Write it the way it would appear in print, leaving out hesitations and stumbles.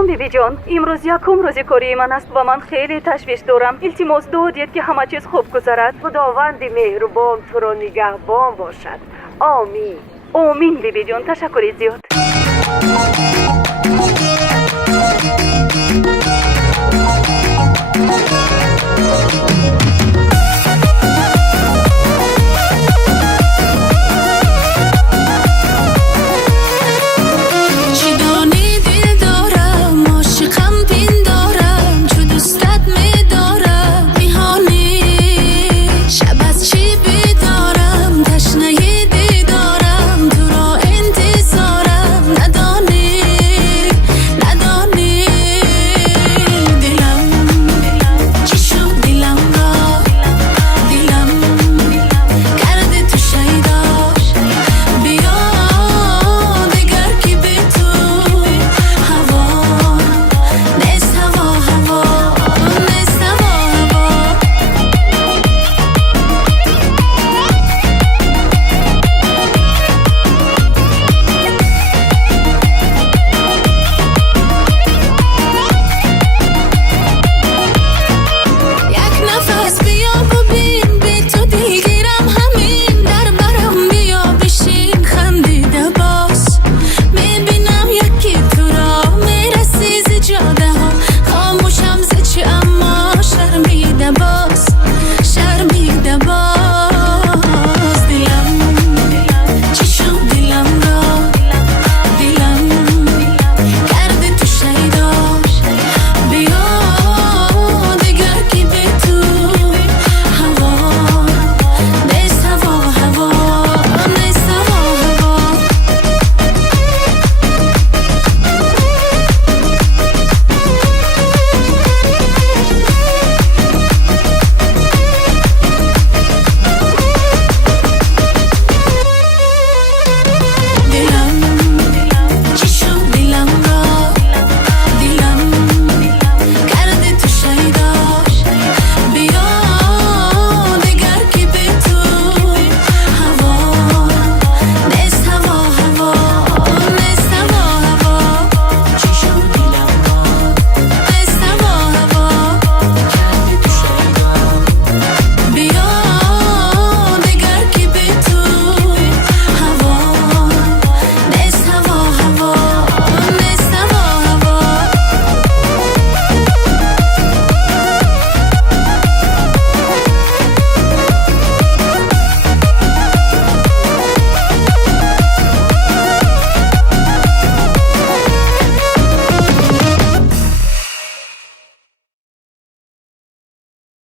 سلام بیبی جان، امروز یکم روز کاری من است و من خیلی تشویش دارم. التماس دو دید که همه چیز خوب گذرد. خداوند مهربان تو را نگهبان باشد. آمین. آمین بیبی جان، تشکر زیاد.